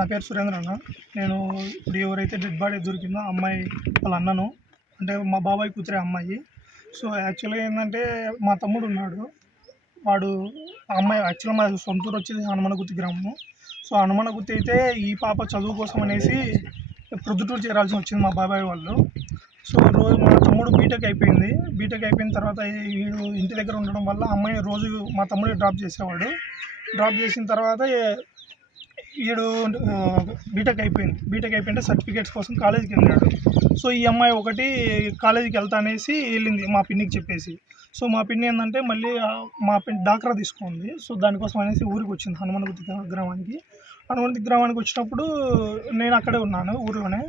నా పేరు సురేంద్ర అన్న. నేను ఇప్పుడు ఎవరైతే డెడ్ బాడీ దొరికిందో ఆ అమ్మాయి వాళ్ళ అన్నను. అంటే మా బాబాయ్ కూతురే అమ్మాయి. సో యాక్చువల్గా ఏంటంటే మా తమ్ముడు ఉన్నాడు. వాడు అమ్మాయి యాక్చువల్గా మా సొంతూరు వచ్చేది హనుమనగుత్తి గ్రామము. సో హనుమనగుత్తి అయితే ఈ పాప చదువు కోసం అనేసి ప్రొద్దుటూరు చేరాల్సి వచ్చింది మా బాబాయ్ వాళ్ళు. సో రోజు మా తమ్ముడు బీటెక్ అయిపోయింది. బీటెక్ అయిపోయిన తర్వాత వీడు ఇంటి దగ్గర ఉండడం వల్ల అమ్మాయిని రోజు మా తమ్ముడే డ్రాప్ చేసేవాడు. డ్రాప్ చేసిన తర్వాత వీడు బీటెక్ అయిపోయింది బీటెక్ అయిపోయింటే సర్టిఫికేట్స్ కోసం కాలేజీకి వెళ్ళాడు. సో ఈ అమ్మాయి ఒకటి కాలేజీకి వెళ్తా అనేసి వెళ్ళింది మా పిన్నికి చెప్పేసి. సో మా పిన్ని ఏంటంటే మళ్ళీ మా పిన్ని డాక్రా తీసుకుంది. సో దానికోసం అనేసి ఊరికి వచ్చింది హనుమనగుత్తి గ్రామానికి. హనుమనగుత్తి గ్రామానికి వచ్చినప్పుడు నేను అక్కడే ఉన్నాను ఊరిలోనే.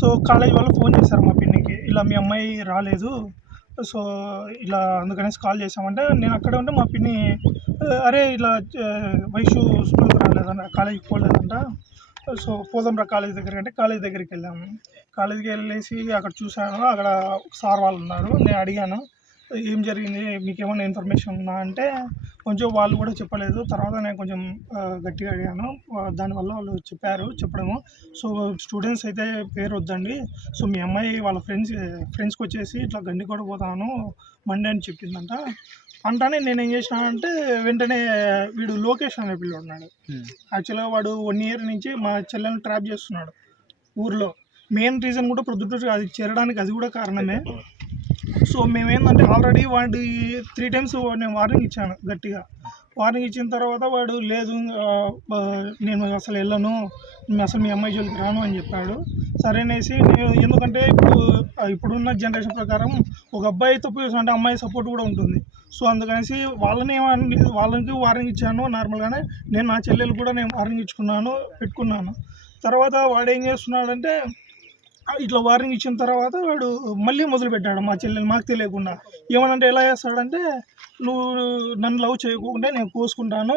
సో కాలేజీ వాళ్ళు ఫోన్ చేశారు మా పిన్నికి. ఇలా మీ అమ్మాయి రాలేదు సో ఇలా అందుకనేసి కాల్ చేసామంటే నేను అక్కడే ఉంటే మా పిన్ని అరే ఇలా వయసు స్కూల్కి రాలేదంట కాలేజీకి పోలేదంట. సో పోదాంరా కాలేజ్ దగ్గరికి. అంటే కాలేజ్ దగ్గరికి వెళ్ళాము. కాలేజీకి వెళ్ళేసి అక్కడ చూశాను. అక్కడ సార్ వాళ్ళు ఉన్నారు. నేను అడిగాను ఏం జరిగింది? మీకేమైనా ఇన్ఫర్మేషన్ ఉందా? అంటే కొంచెం వాళ్ళు కూడా చెప్పలేదు. తర్వాత నేను కొంచెం గట్టిగా అడిగాను. దానివల్ల వాళ్ళు చెప్పారు చెప్పడము. సో స్టూడెంట్స్ అయితే పేరు వద్దండి సో మీ అమ్మాయి వాళ్ళ ఫ్రెండ్స్ ఫ్రెండ్స్కి వచ్చేసి ఇట్లా గండి కూడా పోతాను మండే అని చెప్పిందంట. అంటానే నేను ఏం చేసినానంటే వెంటనే వీడు లోకేష్ అనే పిల్లడు ఉన్నాడు యాక్చువల్గా వాడు వన్ ఇయర్ నుంచి మా చెల్లెని ట్రాప్ చేస్తున్నాడు ఊర్లో. మెయిన్ రీజన్ కూడా ప్రొద్దుటూరు అది చేరడానికి అది కూడా కారణమే. సో మేమేందంటే ఆల్రెడీ వాడి త్రీ టైమ్స్ నేను వార్నింగ్ ఇచ్చాను గట్టిగా. వార్నింగ్ ఇచ్చిన తర్వాత వాడు లేదు నేను అసలు వెళ్ళను అసలు మీ అమ్మాయి జోలికి రాను అని చెప్పాడు. సరే అనేసి నేను ఎందుకంటే ఇప్పుడు ఇప్పుడున్న జనరేషన్ ప్రకారం ఒక అబ్బాయి తప్పు అంటే అమ్మాయి సపోర్ట్ కూడా ఉంటుంది. సో అందుకనేసి వాళ్ళని ఏమని వాళ్ళకి వార్నింగ్ ఇచ్చాను. నార్మల్గానే నేను నా చెల్లెలు కూడా నేను వార్నింగ్ ఇచ్చుకున్నాను పెట్టుకున్నాను. తర్వాత వాడు ఏం చేస్తున్నాడంటే ఇట్లా వార్నింగ్ ఇచ్చిన తర్వాత వాడు మళ్ళీ మొదలు పెట్టాడు మా చెల్లెలు మాకు తెలియకుండా. ఏమనంటే ఎలా చేస్తాడంటే నువ్వు నన్ను లవ్ చేయకుండా నేను కోసుకుంటాను.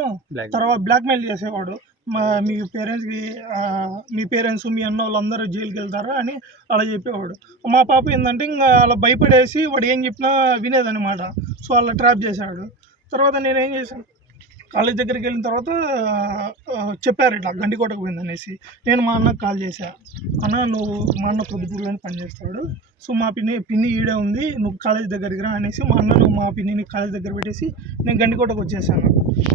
తర్వాత బ్లాక్మెయిల్ చేసేవాడు. మా మీ పేరెంట్స్కి మీ పేరెంట్స్ మీ అన్న వాళ్ళందరూ జైలుకి వెళ్తారా అని అలా చెప్పేవాడు. మా పాప ఏంటంటే ఇంకా అలా భయపడేసి వాడు ఏం చెప్పినా వినేదన్నమాట. సో అలా ట్రాప్ చేశాడు. తర్వాత నేను చేశాను కాలేజ్ దగ్గరికి వెళ్ళిన తర్వాత చెప్పారు ఇట్లా గండికోటకు పోయింది అనేసి. నేను మా అన్నకు కాల్ చేశా. అన్న నువ్వు మా అన్న ప్రొద్దుటూరులోనే పనిచేస్తాడు సో మా పిన్ని పిన్ని ఈడే ఉంది. నువ్వు కాలేజ్ దగ్గరికి రా అనేసి మా అన్నను మా పిన్నిని కాలేజ్ దగ్గర పెట్టేసి నేను గండికోటకు వచ్చేసాను.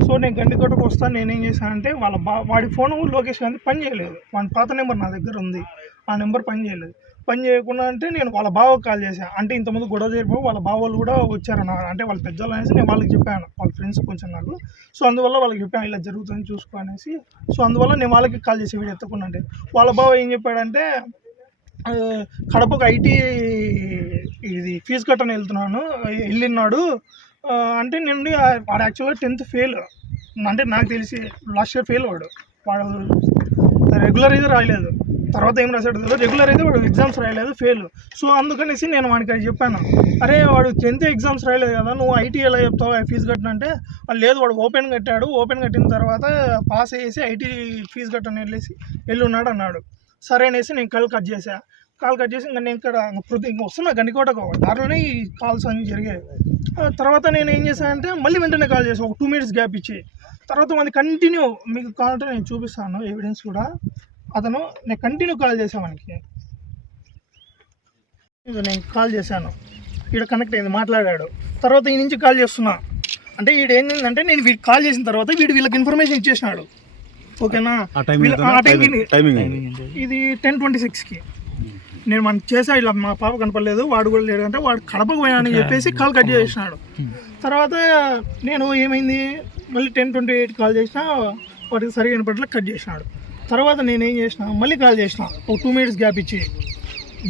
సో నేను గండికోటకు వస్తాను నేనేం చేశానంటే వాళ్ళ బా వాడి ఫోన్ లొకేషన్ అనేది పని చేయలేదు. వాడి పాత నెంబర్ నా దగ్గర ఉంది. ఆ నెంబర్ పని చేయలేదు. పని చేయకుండా అంటే నేను వాళ్ళ బావకు కాల్ చేశాను అంటే ఇంతమంది గొడవ జరిపో వాళ్ళ బావ వాళ్ళు కూడా వచ్చారన్న అంటే వాళ్ళ పెద్దలు అనేసి నేను వాళ్ళకి చెప్పాను వాళ్ళ ఫ్రెండ్స్ కొంచెం నాకు. సో అందువల్ల వాళ్ళకి చెప్పాను ఇలా జరుగుతుంది చూసుకో అనేసి. సో అందువల్ల నేను వాళ్ళకి కాల్ చేసి వీడు ఎత్తకుండా అంటే. వాళ్ళ బావ ఏం చెప్పాడంటే కడపకు ఐటీ ఇది ఫీజు కట్టని వెళ్తున్నాను వెళ్ళినాడు అంటే నేను వాడు యాక్చువల్గా టెన్త్ ఫెయిల్. అంటే నాకు తెలిసి లాస్ట్ ఇయర్ ఫెయిల్ వాడు. వాడు రెగ్యులర్ అయితే రాయలేదు. తర్వాత ఏం రాశాడు తెలియదు రెగ్యులర్ అయితే వాడు ఎగ్జామ్స్ రాయలేదు ఫెయిల్ సో అందుకనేసి నేను వాడికి అది చెప్పాను. అరే వాడు టెన్త్ ఎగ్జామ్స్ రాయలేదు కదా నువ్వు ఐటీ ఎలా చెప్తావు? ఫీజు కట్టినంటే వాళ్ళు లేదు వాడు ఓపెన్ కట్టాడు. ఓపెన్ కట్టిన తర్వాత పాస్ అయ్యేసి ఐటీ ఫీజు కట్టని వెళ్ళేసి వెళ్ళి ఉన్నాడు అన్నాడు. సరే అనేసి నేను కాల్ కట్ చేశా. కాల్ కట్ చేసి ఇంకా నేను ఇక్కడ ప్రతి ఇంకా వస్తున్నా గండికోటకు దారిలోనే ఈ కాల్స్ అన్నీ జరిగాయి. ఆ తర్వాత నేను ఏం చేశానంటే మళ్ళీ వెంటనే కాల్ చేసాను ఒక టూ మినిట్స్ గ్యాప్ ఇచ్చి. తర్వాత మంది కంటిన్యూ మీకు కావాలంటే నేను చూపిస్తాను ఎవిడెన్స్ కూడా. అతను నేను కంటిన్యూ కాల్ చేశాను మనకి. నేను కాల్ చేశాను. ఈడ కనెక్ట్ అయింది మాట్లాడాడు. తర్వాత ఈ నుంచి కాల్ చేస్తున్నా. అంటే వీడు ఏంటంటే నేను వీడికి కాల్ చేసిన తర్వాత వీడు వీళ్ళకి ఇన్ఫర్మేషన్ ఇచ్చేసినాడు. ఓకేనా? ఇది టెన్ ట్వంటీ సిక్స్కి నేను మనం చేసా ఇలా మా పాప కనపడలేదు వాడు కూడా లేడు అంటే వాడు కడపకు పోయానని చెప్పేసి కాల్ కట్ చేసినాడు. తర్వాత నేను ఏమైంది? మళ్ళీ టెన్ ట్వంటీ ఎయిట్ కాల్ చేసినా వాడికి సరిగా వినపట్ల కట్ చేసినాడు. తర్వాత నేనేం చేసిన మళ్ళీ కాల్ చేసిన ఒక టూ మినిట్స్ గ్యాప్ ఇచ్చి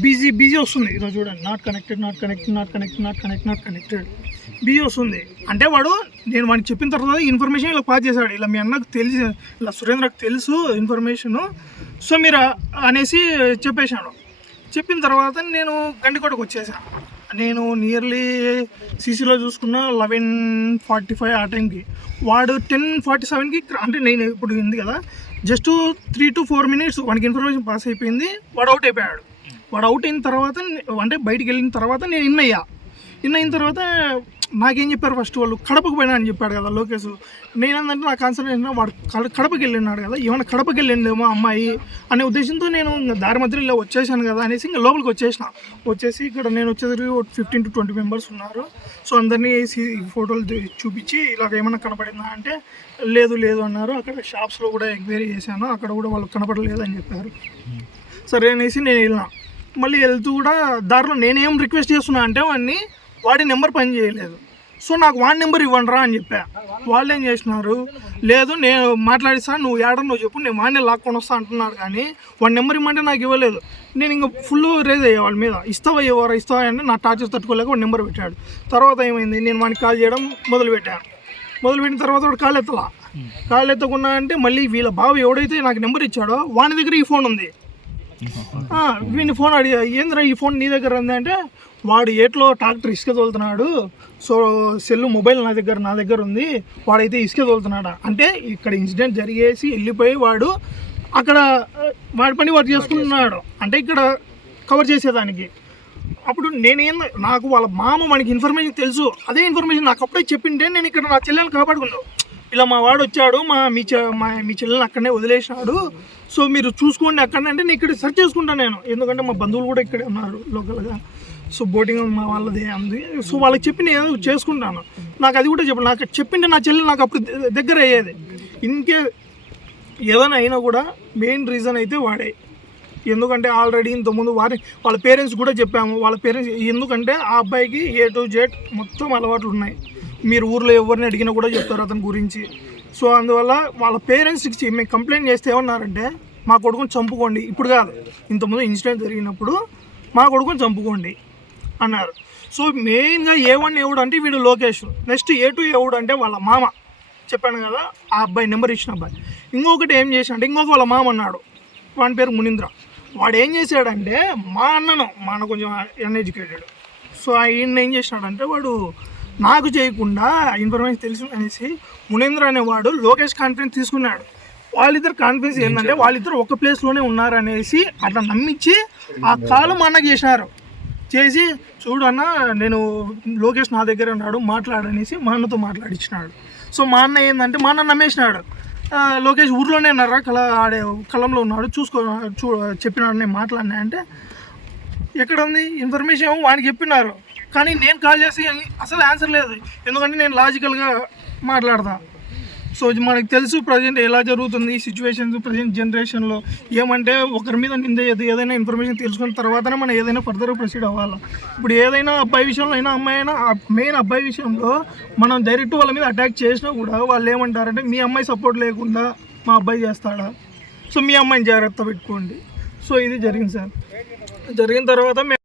బిజీ బిజీ వస్తుంది. ఈరోజు చూడండి not connected not connected not connected not connect not connected busy వస్తుంది. అంటే వాడు నేను వాడికి చెప్పిన తర్వాత ఇన్ఫర్మేషన్ ఇలా పాస్ చేశాడు. ఇలా మీ అన్నకు తెలిసి ఇలా సురేంద్రకు తెలుసు ఇన్ఫర్మేషను సో మీరు అనేసి చెప్పేశాడు చెప్పిన తర్వాత నేను గండికోటకు వచ్చేసాను నేను నియర్లీ సీసీలో చూసుకున్న లెవెన్ ఫార్టీ ఫైవ్ ఆ టైంకి వాడు టెన్ ఫార్టీ సెవెన్కి అంటే నేను ఇప్పుడు ఉంది కదా just three to four minutes వాడికి ఇన్ఫర్మేషన్ పాస్ అయిపోయింది వాడు అవుట్ అయిపోయాడు. వాడు అవుట్ అయిన తర్వాత అంటే బయటికి వెళ్ళిన తర్వాత నేను ఇన్ అయ్యా. ఇన్ అయిన తర్వాత నాకేం చెప్పారు ఫస్ట్ వాళ్ళు? కడపకు పోయినా అని చెప్పాడు కదా లోకేష్ నేనందంటే నా కాన్సన్ట్రేషన్ వాడు కడ- కడపకి వెళ్ళినాడు కదా. ఏమైనా కడపకి వెళ్ళిందేమో అమ్మాయి అనే ఉద్దేశంతో నేను దారి మధ్యలో ఇలా వచ్చేసాను కదా అనేసి ఇంకా లోపలికి వచ్చేసిన. వచ్చేసి ఇక్కడ నేను వచ్చేసరికి ఫిఫ్టీన్ టు ట్వంటీ మెంబర్స్ ఉన్నారు. సో అందరినీ వేసి ఫోటోలు చూపించి ఇలాగ ఏమైనా కనపడిందా అంటే లేదు లేదు అన్నారు. అక్కడ షాప్స్లో కూడా ఎంక్వైరీ చేశాను. అక్కడ కూడా వాళ్ళు కనపడలేదు అని చెప్పారు. సరే అనేసి నేను వెళ్ళిన. మళ్ళీ వెళ్తూ కూడా దారిలో నేనేం రిక్వెస్ట్ చేస్తున్నా అంటే వాడిని వాడి నెంబర్ పని చేయలేదు. సో నాకు వాడి నెంబర్ ఇవ్వండి రా అని చెప్పా. వాళ్ళు ఏం చేసినారు? లేదు నేను మాట్లాడిస్తా నువ్వు ఏడని నువ్వు చెప్పు నేను వాడిని లాక్కొని వస్తా అంటున్నాడు కానీ వాడి నెంబర్ ఇవ్వమంటే నాకు ఇవ్వలేదు. నేను ఇంకా ఫుల్ రేజ్ అయ్యా వాళ్ళ మీద. ఇస్తావా ఇవ్వరా ఇస్తావా అంటే నా టార్చర్ తట్టుకోలేక వాడి నెంబర్ పెట్టాడు. తర్వాత ఏమైంది? నేను వాడికి కాల్ చేయడం మొదలుపెట్టాను మొదలుపెట్టిన తర్వాత వాడు కాల్ ఎత్తలా. కాల్ ఎత్తకుండా అంటే మళ్ళీ వీళ్ళ బావ ఎవడైతే నాకు నెంబర్ ఇచ్చాడో వాని దగ్గర ఈ ఫోన్ ఉంది. వీని వీడిని ఫోన్ అడిగా ఏంద్రా ఈ ఫోన్ నీ దగ్గర ఉంది? అంటే వాడు ఏట్లో ట్రాక్టర్ ఇసుక తోలుతున్నాడు సో సెల్ మొబైల్ నా దగ్గర నా దగ్గర ఉంది వాడైతే ఇసుక తోలుతున్నాడా? అంటే ఇక్కడ ఇన్సిడెంట్ జరిగేసి వెళ్ళిపోయి వాడు అక్కడ వాడి పని వాడు చేసుకుంటున్నాడు. అంటే ఇక్కడ కవర్ చేసేదానికి. అప్పుడు నేనేం నాకు వాళ్ళ మామ మనకి ఇన్ఫర్మేషన్ తెలుసు. అదే ఇన్ఫర్మేషన్ నాకు అప్పుడే చెప్పింటే నేను ఇక్కడ నా చెల్లెని కాపాడుకున్నాను ఇలా మా వాడు వచ్చాడు మా మీ చె మా మీ చెల్లెని అక్కడనే వదిలేసినాడు. సో మీరు చూసుకోండి అక్కడనే అంటే నేను ఇక్కడ సెర్చ్ చేసుకుంటాను నేను. ఎందుకంటే మా బంధువులు కూడా ఇక్కడే ఉన్నారు లోకల్గా. సో బోటింగ్ మా వాళ్ళది అంది. సో వాళ్ళకి చెప్పి నేను ఏదో చేసుకుంటాను. నాకు అది కూడా చెప్పండి నాకు చెప్పింటే నా చెల్లెలు నాకు అప్పుడు దగ్గర అయ్యేది. ఇంకే ఏదైనా అయినా కూడా మెయిన్ రీజన్ అయితే వాడే. ఎందుకంటే ఆల్రెడీ ఇంతకుముందు వారి వాళ్ళ పేరెంట్స్ కూడా చెప్పాము. వాళ్ళ పేరెంట్స్ ఎందుకంటే ఆ అబ్బాయికి ఏ టు జెడ్ మొత్తం అలవాట్లు ఉన్నాయి. మీరు ఊర్లో ఎవరిని అడిగినా కూడా చెప్తారు అతని గురించి. సో అందువల్ల వాళ్ళ పేరెంట్స్కి మేము కంప్లైంట్ చేస్తే ఏమన్నారంటే మా కొడుకుని చంపుకోండి. ఇప్పుడు కాదు. ఇంతకుముందు ఇన్సిడెంట్ జరిగినప్పుడు మా కొడుకుని చంపుకోండి. అన్నారు. సో మెయిన్గా ఏ వన్ ఎవడు అంటే వీడు లోకేష్. నెక్స్ట్ ఏ టూ ఎవడు అంటే వాళ్ళ మామ. చెప్పాను కదా ఆ అబ్బాయి నెంబర్ ఇచ్చిన అబ్బాయి. ఇంకొకటి ఏం చేశాడంటే ఇంకొక వాళ్ళ మామ అన్నాడు. వాని పేరు మునీంద్ర. వాడు ఏం చేశాడంటే మా అన్నను మా అన్న కొంచెం అన్ఎడ్యుకేటెడ్ సో ఈయన ఏం చేసినాడంటే వాడు నాకు చేయకుండా ఇన్ఫర్మేషన్ తెలుసు అనేసి మునీంద్ర అనేవాడు లోకేష్ కాన్ఫిడెన్స్ తీసుకున్నాడు. వాళ్ళిద్దరు కాన్ఫిడెన్స్ ఏంటంటే వాళ్ళిద్దరు ఒక ప్లేస్లోనే ఉన్నారనేసి అట్లా నమ్మించి ఆ కాలు మా అన్నకి చేసినారు చేసి చూడు అన్న నేను లోకేష్ నా దగ్గర ఉన్నాడు మాట్లాడనేసి మా అన్నతో మాట్లాడించినాడు సో మా అన్న ఏంటంటే మా అన్న నమ్మేసినాడు. లోకేష్ ఊర్లోనే ఉన్నారా? కళ ఆడే కలంలో ఉన్నాడు చూసుకో చూ చెప్పినాడు నేను మాట్లాడినా అంటే ఎక్కడ ఉంది? ఇన్ఫర్మేషన్ ఏమో వానికి చెప్పినారు. కానీ నేను కాల్ చేసి అసలు ఆన్సర్ లేదు. ఎందుకంటే నేను లాజికల్గా మాట్లాడతాను సో మనకు తెలుసు ప్రజెంట్ ఎలా జరుగుతుంది ఈ సిచ్యువేషన్స్ ప్రజెంట్ జనరేషన్లో ఏమంటే ఒకరి మీద నింద ఏదైనా ఇన్ఫర్మేషన్ తెలుసుకున్న తర్వాతనే మనం ఏదైనా ఫర్దర్ ప్రొసీడ్ అవ్వాలి. ఇప్పుడు ఏదైనా అబ్బాయి విషయంలో అయినా అమ్మాయి అయినా మెయిన్ అబ్బాయి విషయంలో మనం డైరెక్ట్ వాళ్ళ మీద అటాక్ చేసినా కూడా వాళ్ళు ఏమంటారంటే మీ అమ్మాయి సపోర్ట్ లేకుండా మా అబ్బాయి చేస్తాడా? సో మీ అమ్మాయిని జాగ్రత్త పెట్టుకోండి. సో ఇది జరిగింది సార్. జరిగిన తర్వాత మేము